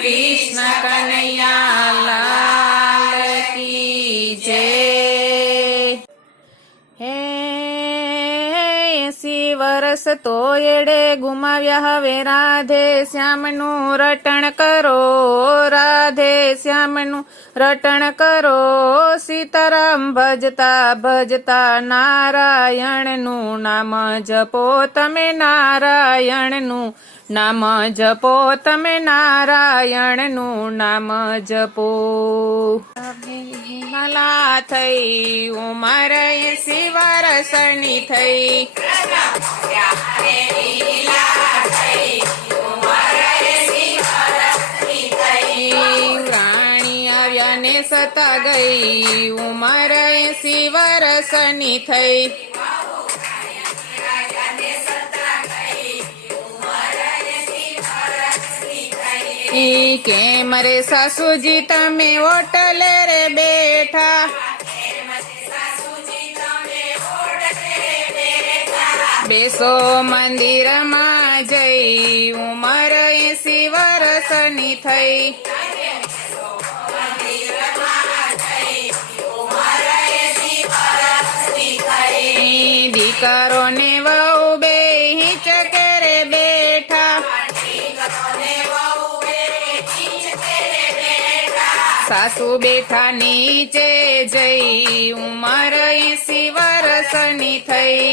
કૃષ્ણ કનૈયા લાલ કી જય। હે 80 વર્ષ તો એડે ગુમાવ્યા હવે રાધે શ્યામનું રટણ કરો, રાધે શ્યામનું રટણ કરો। સીતારામ ભજતા ભજતા નારાયણનું નામ જપો તમે, નારાયણનું નામ જપો તમે, નારાયણનું નામ જપો। મલા થઈ ઉંમર 80 વર્ષની થઈ, રાણી આવ્યા ને સતા ગઈ ઉંમર 80 વર્ષની થઈ। કેમ રે સાસુજી તમે હોટલે રે બેઠા, બેસો મંદિરમાં જઈ ઉંમર 80 વર્ષની થઈ। દીકરો ને વહુ બે હિંચકે રે બેઠા, સાસુ બેઠા નીચે જઈ ઉંમર 80 વર્ષની થઈ।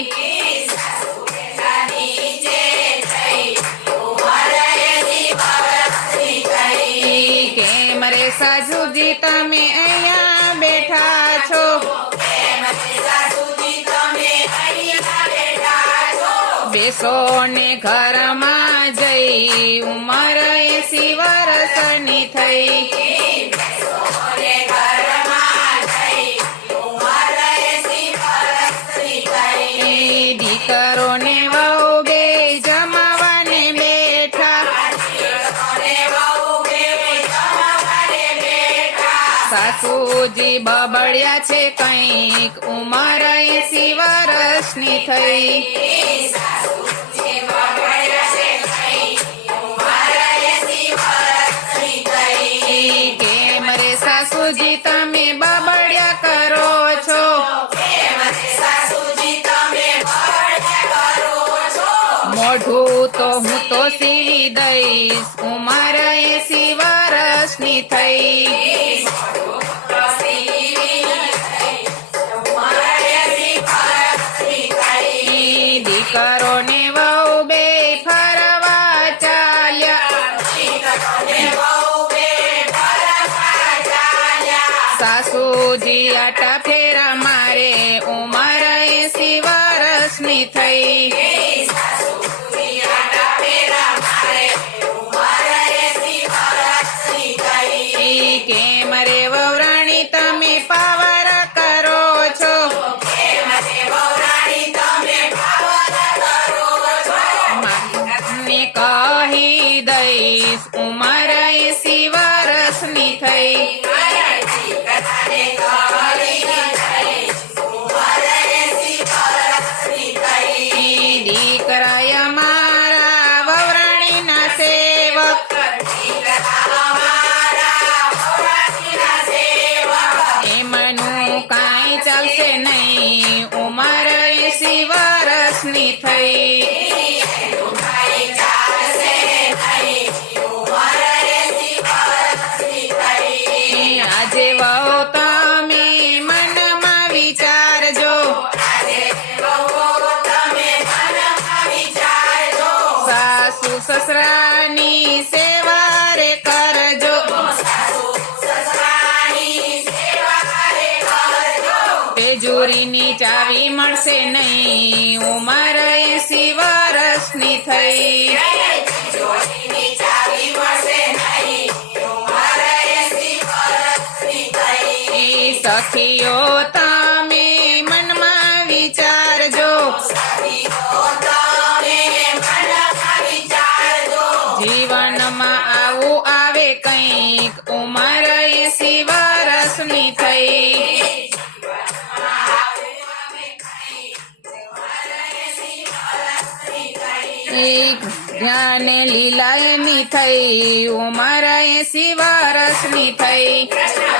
કેમ રે સાસુજી તમે અહીંયા બેઠા છો, બેસો ને ઘરમાં જઈ ઉંમર 80 વર્ષની થઈ। દીકરો ને વહુ બે જમાવાને બેઠા, સાસુજી બબડ્યા છે કંઈક ઉંમર 80 વર્ષની થઈ। કેમ રે સાસુજી તમે બબડ્યા કરો છો, મોઢું તો હું તો સીવી દઈશ ઉંમર 80 વર્ષની થઈ। દીકરો ને વહુ બે ફરવા ચાલ્યા, સાસુજી આટા ફેરા મારે ઉંમર 80 વર્ષની થઈ। કેમ રે વહુરાણી તમે પાવર કરો છો, ને કહી દઈશ ઉંમર 80 વર્ષની થઈ। દીકરા અમારા વહુરાણીના સેવક, એમનું કાંઈ ચાલશે નહીં ઉંમર 80 વર્ષની થઈ। આજે વહુ તમે મનમાં વિચારજો, સાસુ સસરાની સેવા રે કરજો, તિજોરીની ચાવી મળશે નહીં ઉંમર 80 વર્ષની થઈ। સખીઓ તમે મનમાં વિચારજો, જીવનમાં આવું આવે કંઈક ઉંમર 80 વર્ષની થઈ। ધ્યાને લીલાયની થઈ ઉંમર એસી વરસની થઈ કૃષ્ણ